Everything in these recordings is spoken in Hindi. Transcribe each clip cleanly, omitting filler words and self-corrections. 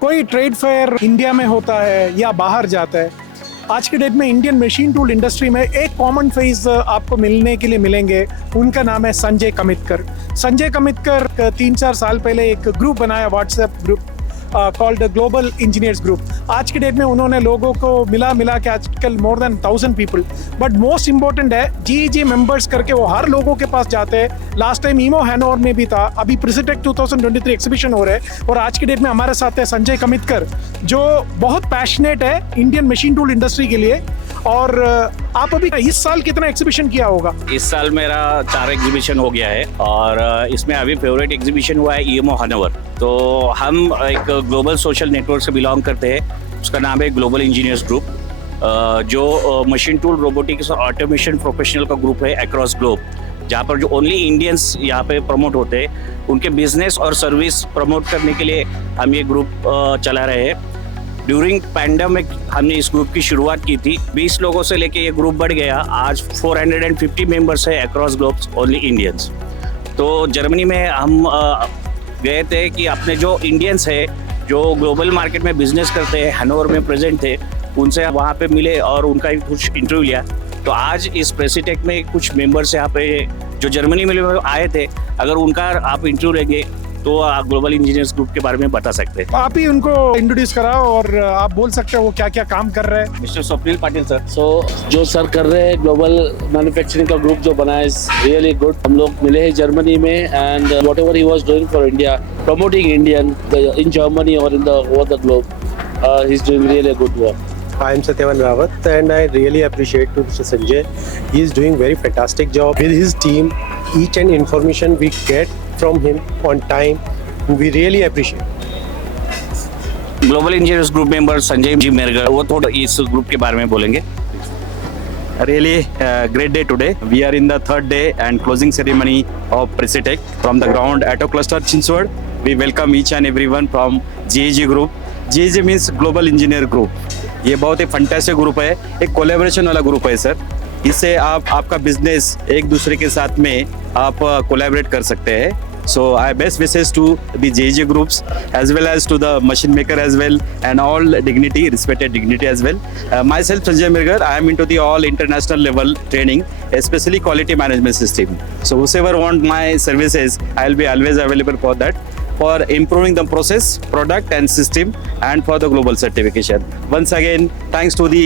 कोई ट्रेड फेयर इंडिया में होता है या बाहर जाता है, आज के डेट में इंडियन मशीन टूल इंडस्ट्री में एक कॉमन फेस आपको मिलने के लिए मिलेंगे। उनका नाम है संजय कमितकर। संजय कमितकर 3-4 साल पहले एक ग्रुप बनाया, WhatsApp group called global engineers group. आज के डेट में उन्होंने लोगों को मिला के आजकल more than 1000 people. But most important है जीईजी मेंबर्स करके वो हर लोगों के पास जाते हैं। लास्ट टाइम ईमो हैनोवर में भी था, अभी प्रिसिटेक 2023 एग्जीबिशन हो रहा है और आज के डेट में हमारे साथ है संजय कमितकर जो बहुत पैशनेट है इंडियन मशीन टूल इंडस्ट्री के लिए। और आप अभी इस साल कितना एग्जीबिशन किया होगा? इस साल मेरा 4 एग्जीबिशन हो गया है और इसमें अभी फेवरेट एग्जीबिशन हुआ है ईएमओ हैनोवर। तो हम एक ग्लोबल सोशल नेटवर्क से बिलोंग करते हैं, उसका नाम है ग्लोबल इंजीनियर्स ग्रुप, जो मशीन टूल रोबोटिक्स और ऑटोमेशन प्रोफेशनल का ग्रुप है अक्रॉस ग्लोब, जहाँ पर जो ओनली इंडियंस यहाँ पे प्रमोट होते हैं, उनके बिजनेस और सर्विस प्रमोट करने के लिए हम ये ग्रुप चला रहे हैं। ड्यूरिंग पैंडेमिक हमने इस ग्रुप की शुरुआत की थी। 20 लोगों से लेके ये ग्रुप बढ़ गया, आज 450 मेंबर्स है अक्रॉस ग्लोब ओनली इंडियंस। तो जर्मनी में हम गए थे कि अपने जो इंडियंस है जो ग्लोबल मार्केट में बिजनेस करते हैं, हैनोवर में प्रेजेंट थे, उनसे वहाँ पे मिले और उनका कुछ इंटरव्यू लिया। तो आज इस प्रेसिटेक में कुछ मेंबर्स यहाँ पे जो जर्मनी में आए थे, अगर उनका आप इंटरव्यू लेंगे तो आप ग्लोबल इंजीनियर्स ग्रुप के बारे में बता सकते हैं। आप ही उनको इंट्रोड्यूस कराओ और आप बोल सकते हैं वो क्या क्या काम कर रहे हैं। Mister Swapnil Patil sir. जो सर कर रहे हैं ग्लोबल मैन्युफैक्चरिंग का ग्रुप जो बना है इज रियली गुड। हम लोग मिले हैं जर्मनी में and whatever he was doing for India, promoting Indian in Germany और in the over the globe, he is doing really good work. I am Satyavan Rawat and I really appreciate to Mr. Sanjay. He is doing very fantastic job with his team. Each and information we get from him on time, we really appreciate. Global engineers group member Sanjay ji मेरगर, वो थोड़ा इस ग्रुप के बारे में बोलेंगे। Really great day today. We are in the third day and closing ceremony of Presitech from the ground Atto Cluster Chinswad. We welcome each and everyone from GEG Group. GEG means Global Engineer Group. ये बहुत ही फंटास्टिक ग्रुप है, एक कोलैबोरेशन वाला ग्रुप है सर। इससे आप आपका बिजनेस एक दूसरे के साथ में आप कोलैबोरेट कर सकते हैं। So I best wishes to the GEG groups as well as to the machine maker as well and all dignity, respected dignity as well. Myself Sanjay Mirgar, I am into the all international level training, especially quality management system. So whoever want my services, I will be always available for that, for improving the process, product and system and for the global certification. Once again, thanks to the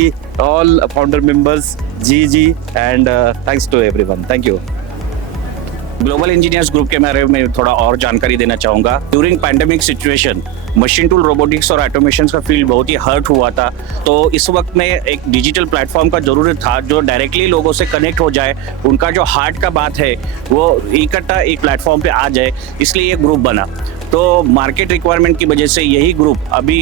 all founder members, GEG and thanks to everyone. Thank you. Global engineers group के बारे में थोड़ा और जानकारी देना चाहूँगा। During pandemic situation machine tool robotics और ऑटोमेशन का फील्ड बहुत ही हर्ट हुआ था, तो इस वक्त में एक डिजिटल प्लेटफॉर्म का ज़रूरत था जो डायरेक्टली लोगों से कनेक्ट हो जाए, उनका जो हार्ट का बात है वो इकट्ठा एक प्लेटफॉर्म पे आ जाए, इसलिए ये ग्रुप बना। तो मार्केट रिक्वायरमेंट की वजह से यही ग्रुप अभी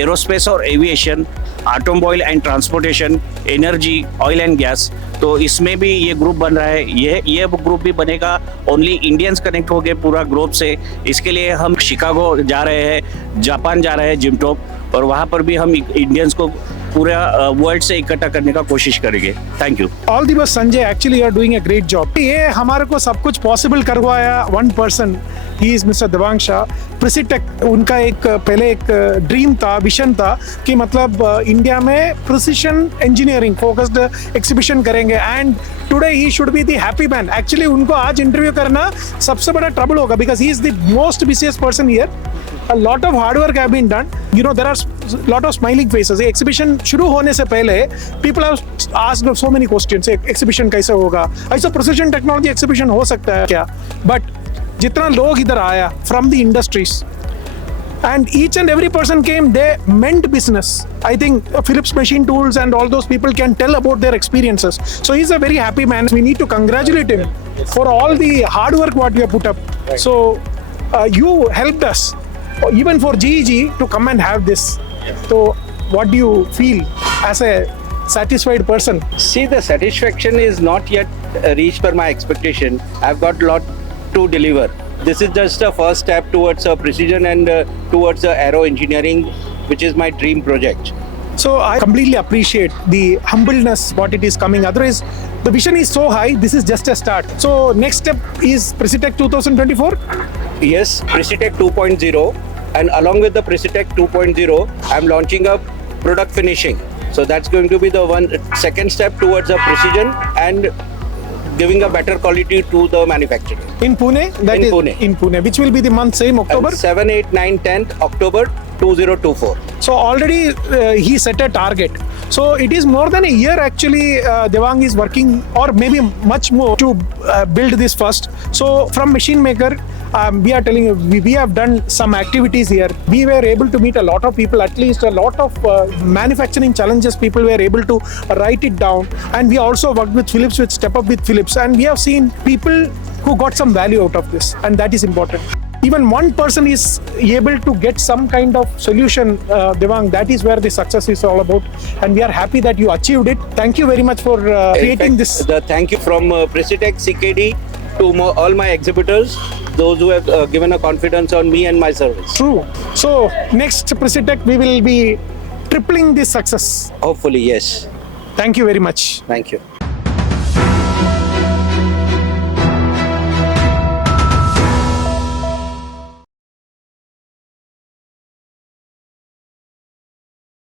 एरोस्पेस और aviation, automobile and transportation, energy, oil and gas, तो इसमें भी ये ग्रुप बन रहा है। ये ग्रुप भी बनेगा, ओनली इंडियंस कनेक्ट हो गए पूरा ग्रुप से। इसके लिए हम शिकागो जा रहे हैं, जापान जा रहे हैं जिमटॉप, और वहाँ पर भी हम इंडियंस को पूरा वर्ल्ड से इकट्ठा करने का कोशिश करेंगे। Thank you. All the best Sanjay, actually you are doing a great job. ये हमारे को सब कुछ पॉसिबल करवाया one person, he is mister Devang Shah. प्रिसिटेक उनका एक पहले एक ड्रीम था, विजन था कि मतलब इंडिया में प्रिसिशन इंजीनियरिंग फोकस्ड एग्जीबिशन करेंगे and today he should be the happy man. Actually उनको आज इंटरव्यू करना सबसे बड़ा ट्रबल होगा because he is the most busiest person here. A lot of hard work have been done. You know, there are lot of smiling faces. Exhibition शुरू होने से पहले people have asked so many questions. Exhibition कैसे होगा? ऐसा precision technology exhibition हो सकता है क्या? But जितना लोग इधर आया from the industries and each and every person came, they meant business. I think Philips Machine Tools and all those people can tell about their experiences. So he's a very happy man. We need to congratulate him for all the hard work what we have put up. So you helped us. Even for GEG to come and have this. So what do you feel as a satisfied person? See, the satisfaction is not yet reached per my expectation. I've got a lot to deliver. This is just a first step towards precision and towards aero engineering, which is my dream project. So I completely appreciate the humbleness what it is coming. Otherwise, the vision is so high. This is just a start. So next step is Presitech 2024. Yes, Presitech 2.0. And along with the Precitech 2.0, I'm launching a product finishing. So that's going to be the second step towards a precision and giving a better quality to the manufacturing. In Pune? That In is Pune. in Pune. Which will be the month, same October? And 7, 8, 9, 10th October 2024. So already he set a target. So it is more than a year actually Devang is working, or maybe much more, to build this first. So from machine maker, we are telling you, we have done some activities here. We were able to meet a lot of people, at least a lot of manufacturing challenges people were able to write it down. And we also worked with Philips, with Step Up with Philips, and we have seen people who got some value out of this, and that is important. Even one person is able to get some kind of solution, Devang, that is where the success is all about. And we are happy that you achieved it. Thank you very much for creating In fact, this. The thank you from Precitech CKD to all my exhibitors, those who have given a confidence on me and my service. True. So next Precitech, we will be tripling this success. Hopefully, yes. Thank you very much. Thank you.